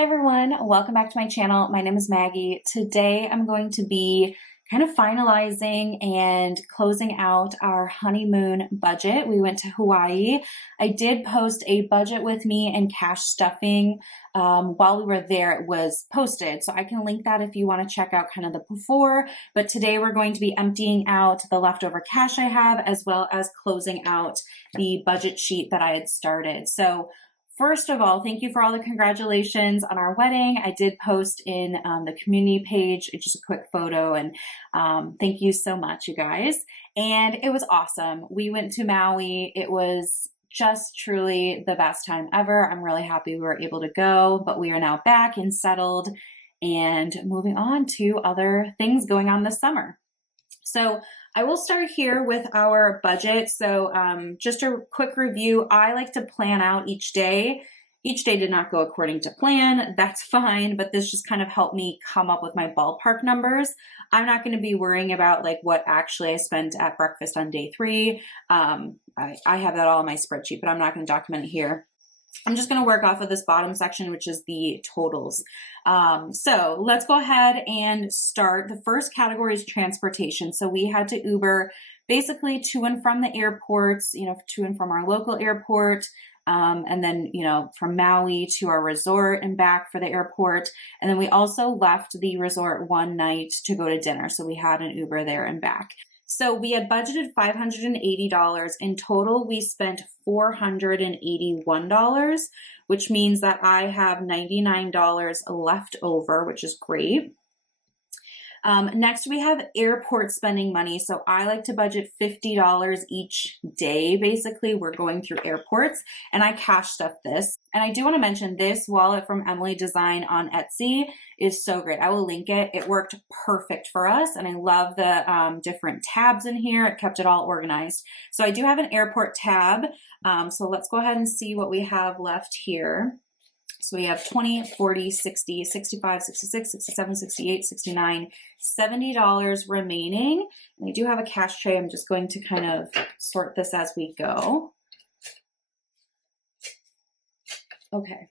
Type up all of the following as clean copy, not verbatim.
Hi everyone, welcome back to my channel. My name is Maggie. Today I'm going to be kind of finalizing and closing out our honeymoon budget. We went to Hawaii. I did post a budget with me and cash stuffing while we were there. It was posted, so I can link that if you want to check out kind of the before. But today we're going to be emptying out the leftover cash I have, as well as closing out the budget sheet that I had started. So first of all, thank you for all the congratulations on our wedding. I did post in the community page, just a quick photo, and thank you so much, you guys. And it was awesome. We went to Maui. It was just truly the best time ever. I'm really happy we were able to go, but we are now back and settled and moving on to other things going on this summer. So I will start here with our budget. So just a quick review. I like to plan out each day. Each day did not go according to plan. That's fine, but this just kind of helped me come up with my ballpark numbers. I'm not going to be worrying about like what actually I spent at breakfast on day 3. I have that all in my spreadsheet, but I'm not going to document it here. I'm just going to work off of this bottom section, which is the totals. So let's go ahead and start. The first category is transportation. So we had to Uber basically to and from the airports, to and from our local airport, and then, from Maui to our resort and back for the airport. And then we also left the resort one night to go to dinner. So we had an Uber there and back. So we had budgeted $580. In total, we spent $481, which means that I have $99 left over, which is great. Next, we have airport spending money. So I like to budget $50 each day. Basically, we're going through airports, and I cash stuffed this. And I do want to mention this wallet from Emily Design on Etsy is so great. I will link it. It worked perfect for us, and I love the different tabs in here. It kept it all organized. So I do have an airport tab. So let's go ahead and see what we have left here. So we have 20, 40, 60, 65, 66, 67, 68, 69, $70 remaining. And I do have a cash tray. I'm just going to kind of sort this as we go. Okay.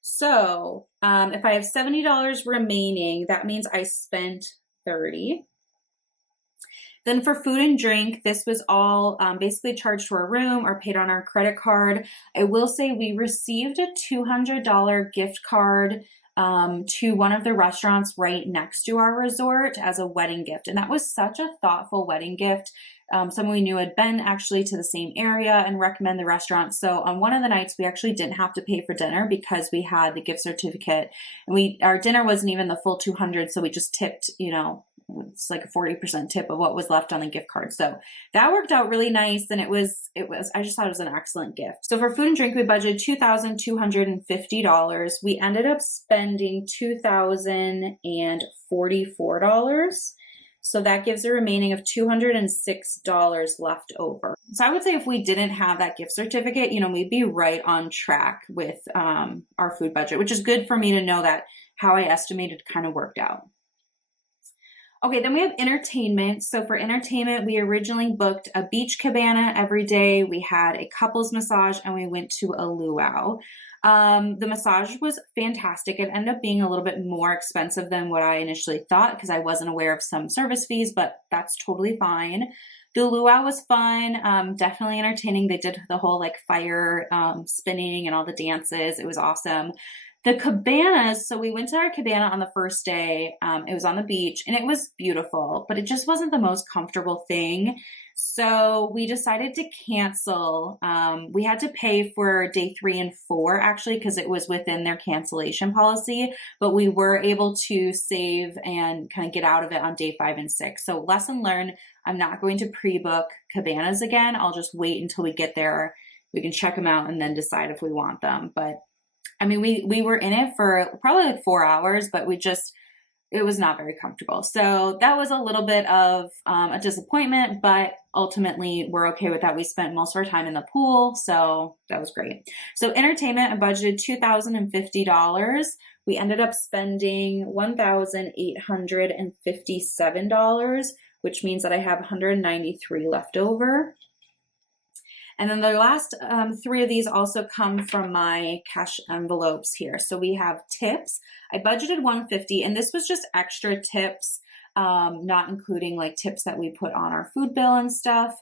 So if I have $70 remaining, that means I spent 30. Then for food and drink, this was all basically charged to our room or paid on our credit card. I will say we received a $200 gift card to one of the restaurants right next to our resort as a wedding gift. And that was such a thoughtful wedding gift. Someone we knew had been actually to the same area and recommend the restaurant. So on one of the nights, we actually didn't have to pay for dinner because we had the gift certificate. And our dinner wasn't even the full 200, so we just tipped, it's like a 40% tip of what was left on the gift card. So that worked out really nice. And I just thought it was an excellent gift. So for food and drink, we budgeted $2,250. We ended up spending $2,044. So that gives a remaining of $206 left over. So I would say if we didn't have that gift certificate, we'd be right on track with our food budget, which is good for me to know that how I estimated kind of worked out. Okay, then we have entertainment. So for entertainment, we originally booked a beach cabana every day. We had a couples massage, and we went to a luau. The massage was fantastic. It ended up being a little bit more expensive than what I initially thought because I wasn't aware of some service fees, but that's totally fine. The luau was fun, definitely entertaining. They did the whole fire spinning and all the dances. It was awesome. The cabanas, so we went to our cabana on the first day. It was on the beach and it was beautiful, but it just wasn't the most comfortable thing. So we decided to cancel. We had to pay for day 3 and 4 actually because it was within their cancellation policy, but we were able to save and kind of get out of it on day 5 and 6. So lesson learned, I'm not going to pre-book cabanas again. I'll just wait until we get there. We can check them out and then decide if we want them. But I mean, we were in it for probably 4 hours, but it was not very comfortable. So that was a little bit of a disappointment, but ultimately we're okay with that. We spent most of our time in the pool, so that was great. So entertainment, I budgeted $2,050. We ended up spending $1,857, which means that I have $193 left over. And then the last three of these also come from my cash envelopes here. So we have tips. I budgeted $150, and this was just extra tips, not including like tips that we put on our food bill and stuff.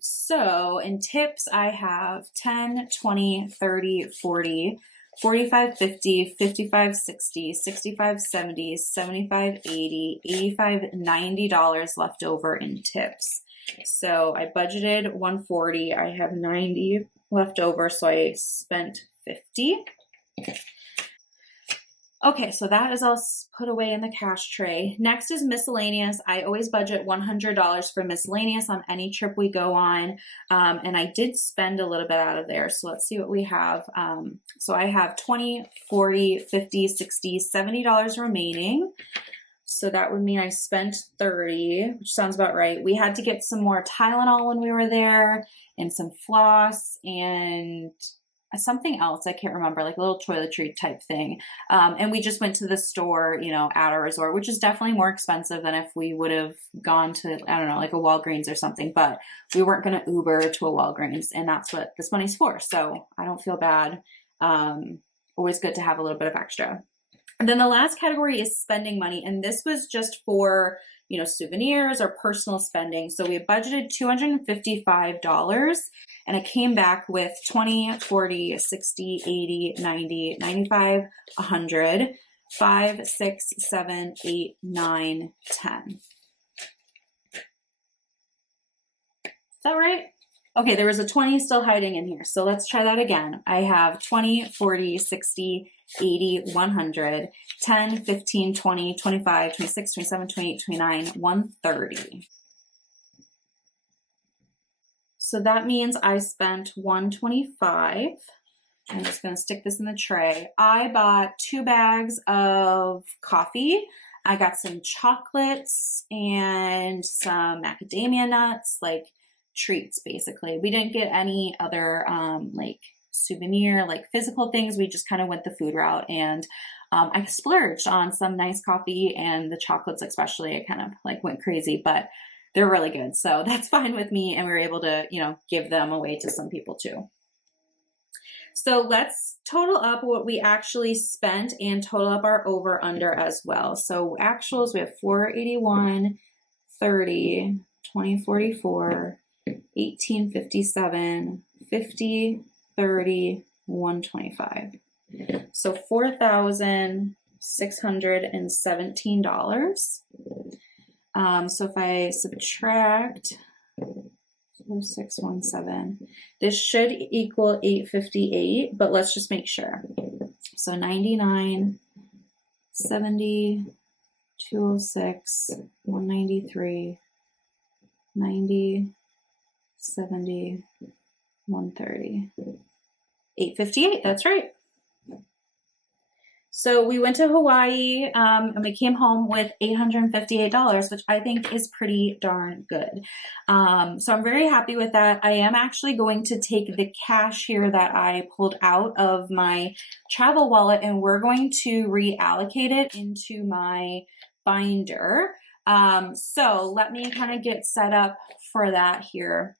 So in tips, I have 10, 20, 30, 40, 45, 50, 55, 60, 65, 70, 75, 80, 85, $90 left over in tips. So I budgeted 140. I have 90 left over, so I spent 50. Okay, so that is all put away in the cash tray. Next is miscellaneous. I always budget $100 for miscellaneous on any trip we go on. And I did spend a little bit out of there. So let's see what we have. So I have 20, 40, 50, 60, $70 remaining. So that would mean I spent 30, which sounds about right. We had to get some more Tylenol when we were there, and some floss, and something else I can't remember, like a little toiletry type thing. And we just went to the store, you know, at our resort, which is definitely more expensive than if we would have gone to, I don't know, like a Walgreens or something, but we weren't going to Uber to a Walgreens, and that's what this money's for. So I don't feel bad. Always good to have a little bit of extra. And then the last category is spending money. And this was just for, you know, souvenirs or personal spending. So we budgeted $255, and I came back with 20, 40, 60, 80, 90, 95, 100, 5, 6, 7, 8, 9, 10. Is that right? Okay, there was a 20 still hiding in here. So let's try that again. I have 20, 40, 60, 80, 100, 10, 15, 20, 25, 26, 27, 28, 29, 130. So that means I spent 125. I'm just going to stick this in the tray. I bought 2 bags of coffee. I got some chocolates and some macadamia nuts, like treats basically. We didn't get any other like souvenir, like physical things. We just kind of went the food route, and I splurged on some nice coffee, and the chocolates especially, I kind of like went crazy, but they're really good. So that's fine with me, and we were able to, you know, give them away to some people too. So let's total up what we actually spent and total up our over under as well. So actuals, we have 481, 30, 2044, 1857, 50, 30, 125. So $4,617. So if I subtract 4617, this should equal 858, but let's just make sure. So 99, 70, 206, 193, 90, 70, 130, 858. That's right. So we went to Hawaii, and we came home with $858, which I think is pretty darn good. So I'm very happy with that. I am actually going to take the cash here that I pulled out of my travel wallet, and we're going to reallocate it into my binder. So let me kind of get set up for that here.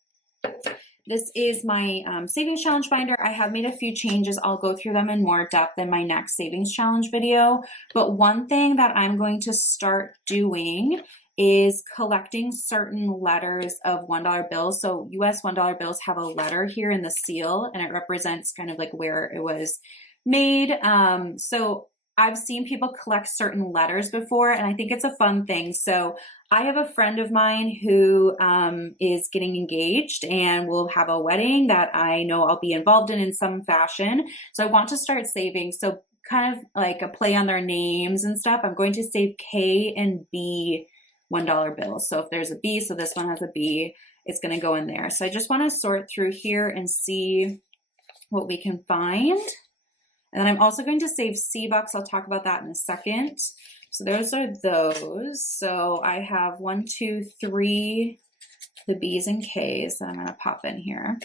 This is my savings challenge binder. I have made a few changes. I'll go through them in more depth in my next savings challenge video. But one thing that I'm going to start doing is collecting certain letters of $1 bills. So US $1 bills have a letter here in the seal, and it represents kind of like where it was made. So I've seen people collect certain letters before, and I think it's a fun thing. So I have a friend of mine who is getting engaged and will have a wedding that I know I'll be involved in some fashion. So I want to start saving. So kind of like a play on their names and stuff. I'm going to save K and B $1 bills. So if there's a B, so this one has a B, it's going to go in there. So I just want to sort through here and see what we can find. And then I'm also going to save C-Bucks. I'll talk about that in a second. So those are those. So I have 1, 2, 3, the B's and K's that I'm going to pop in here.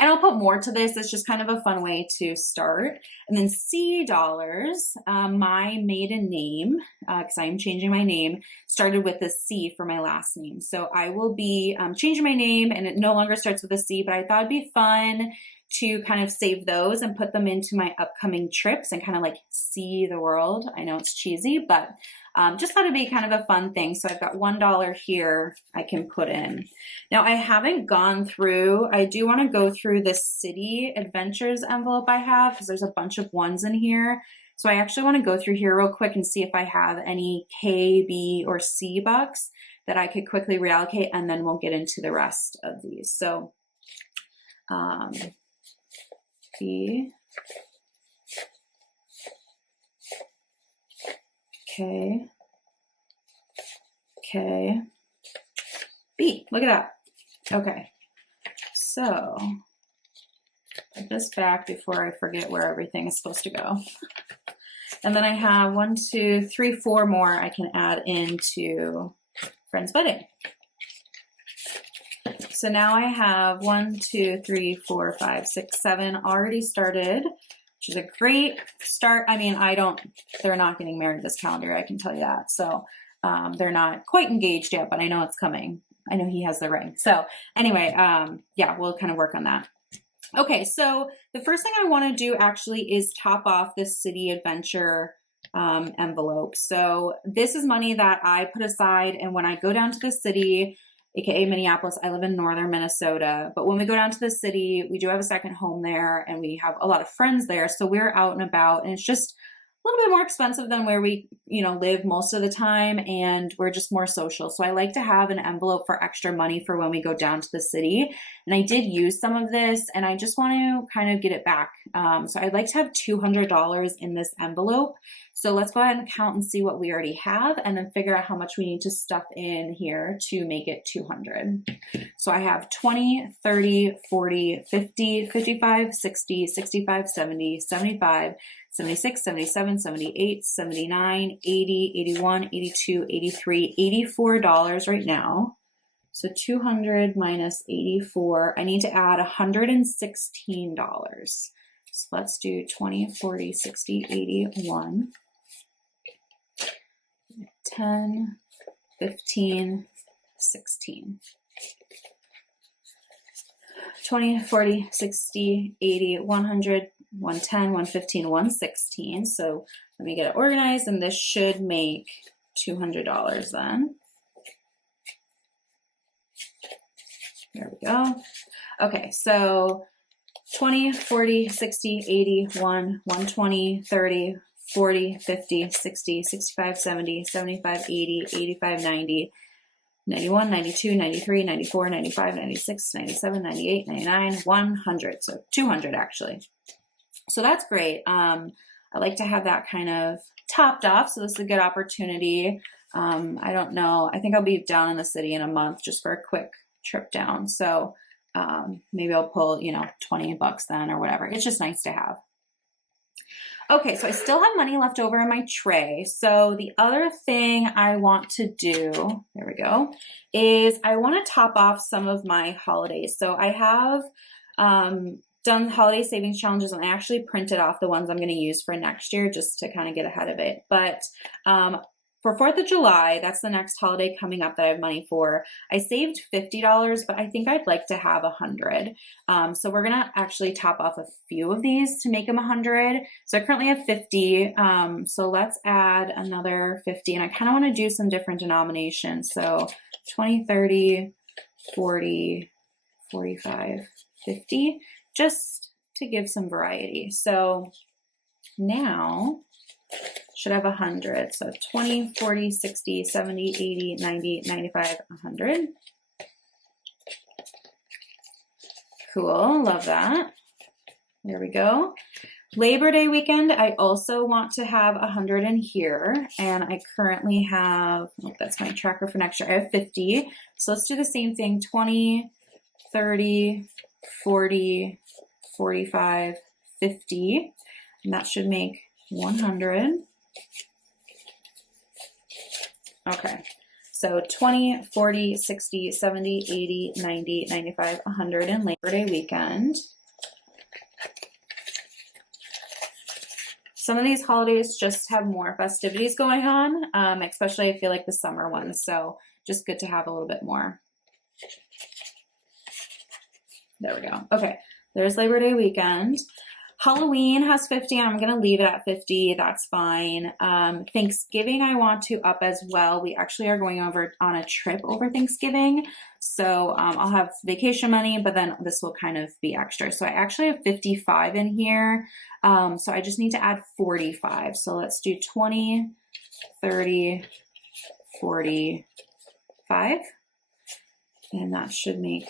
And I'll put more to this. It's just kind of a fun way to start. And then C dollars, my maiden name, because I am changing my name, started with a C for my last name. So I will be changing my name, and it no longer starts with a C, but I thought it'd be fun to kind of save those and put them into my upcoming trips and kind of like see the world. I know it's cheesy, but just thought it'd be kind of a fun thing. So I've got $1 here I can put in. Now I haven't gone through, I do want to go through this city adventures envelope I have because there's a bunch of ones in here. So I actually want to go through here real quick and see if I have any K, B, or C bucks that I could quickly reallocate, and then we'll get into the rest of these. So B, K, K, B. Look at that. Okay, so put this back before I forget where everything is supposed to go. And then I have 1, 2, 3, 4 more I can add into friend's wedding. So now I have 1, 2, 3, 4, 5, 6, 7 already started, which is a great start. I mean, they're not getting married this calendar year, I can tell you that. So they're not quite engaged yet, but I know it's coming. I know he has the ring. So anyway, yeah, we'll kind of work on that. Okay, so the first thing I want to do actually is top off this city adventure envelope. So this is money that I put aside, and when I go down to the city, aka Minneapolis, I live in northern Minnesota, but when we go down to the city, we do have a second home there, and we have a lot of friends there, so we're out and about, and it's just a little bit more expensive than where we, live most of the time, and we're just more social. So I like to have an envelope for extra money for when we go down to the city. And I did use some of this, and I just want to kind of get it back. So I'd like to have $200 in this envelope. So let's go ahead and count and see what we already have, and then figure out how much we need to stuff in here to make it 200. So I have 20, 30, 40, 50, 55, 60, 65, 70, 75, 76, 77, 78, 79, 80, 81, 82, 83, $84 right now. So 200 minus 84, I need to add $116. So let's do 20, 40, 60, 81, 10, 15, 16. 20, 40, 60, 80, 100, 110, 115, 116. So let me get it organized, and this should make $200 then. There we go. Okay, so 20, 40, 60, 80, 1, 120, 30, 40, 50, 60, 65, 70, 75, 80, 85, 90, 91, 92, 93, 94, 95, 96, 97, 98, 99, 100. So 200 actually. So that's great. I like to have that kind of topped off. So this is a good opportunity. I don't know. I think I'll be down in the city in a month just for a quick trip down. So maybe I'll pull, $20 then or whatever. It's just nice to have. Okay, so I still have money left over in my tray. So the other thing I want to do, there we go, is I want to top off some of my holidays. So I have done holiday savings challenges, and I actually printed off the ones I'm going to use for next year just to kind of get ahead of it. But for 4th of July, that's the next holiday coming up that I have money for. I saved $50, but I think I'd like to have 100. So we're gonna actually top off a few of these to make them 100. So I currently have 50. So let's add another 50, and I kind of want to do some different denominations. So 20, 30, 40, 45, 50, just to give some variety. So now should have 100. So 20, 40, 60, 70, 80, 90, 95, 100. Cool, love that. There we go. Labor Day weekend, I also want to have 100 in here, and I currently have, oh, that's my tracker for next year, I have 50. So let's do the same thing, 20, 30, 40, 45, 50, and that should make 100. Okay, So 20, 40, 60, 70, 80, 90, 95, 100 in Labor Day weekend. Some of these holidays just have more festivities going on, especially I feel like the summer ones. So just good to have a little bit more. There we go. Okay, there's Labor Day weekend. Halloween has 50, and I'm going to leave it at 50. That's fine. Thanksgiving I want to up as well. We actually are going over on a trip over Thanksgiving. So I'll have vacation money, but then this will kind of be extra. So I actually have 55 in here. So I just need to add 45. So let's do 20, 30, 45. And that should make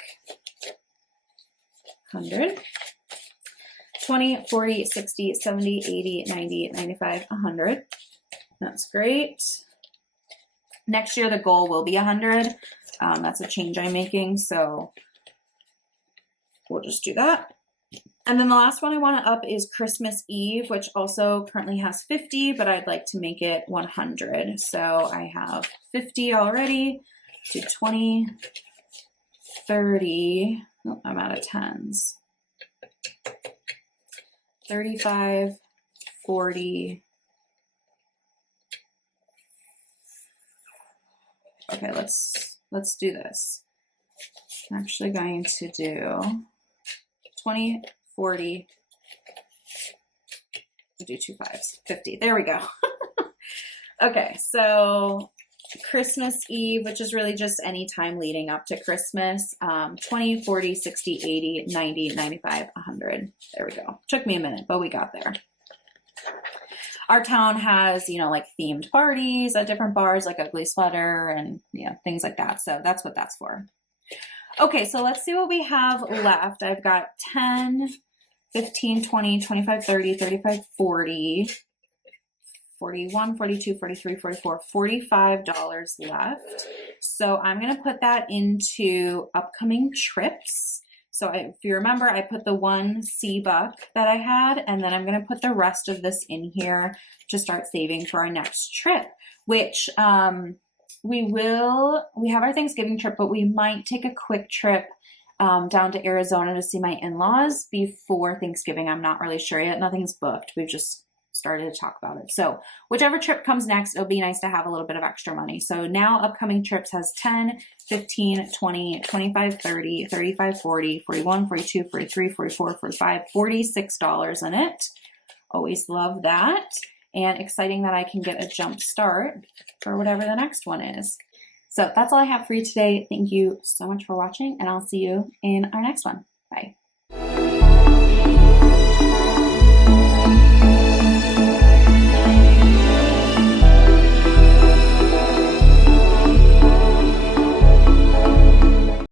100. 20, 40, 60, 70, 80, 90, 95, 100. That's great. Next year, the goal will be 100. That's a change I'm making, so we'll just do that. And then the last one I want to up is Christmas Eve, which also currently has 50, but I'd like to make it 100. So I have 50 already, to 20, 30. Oh, I'm out of tens. 35, 40. Okay, let's do this. I'm actually going to do 20, 40. We'll do 2 5s, 50. There we go. Okay, so Christmas Eve, which is really just any time leading up to Christmas, 20, 40, 60, 80, 90, 95, 100. There we go. Took me a minute, but we got there. Our town has, you know, like themed parties at different bars, like Ugly Sweater and, you know, things like that. So that's what that's for. Okay, so let's see what we have left. I've got 10, 15, 20, 25, 30, 35, 40. 41, 42, 43, 44, $45 left. So I'm going to put that into upcoming trips. So if you remember, I put the one sea buck that I had, and then I'm going to put the rest of this in here to start saving for our next trip, which we have our Thanksgiving trip, but we might take a quick trip down to Arizona to see my in-laws before Thanksgiving. I'm not really sure yet. Nothing's booked. We've just started to talk about it. So whichever trip comes next, it'll be nice to have a little bit of extra money. So now upcoming trips has 10, 15, 20, 25, 30, 35, 40, 41, 42, 43, 44, 45, $46 in it. Always love that. And exciting that I can get a jump start for whatever the next one is. So that's all I have for you today. Thank you so much for watching, and I'll see you in our next one. Bye.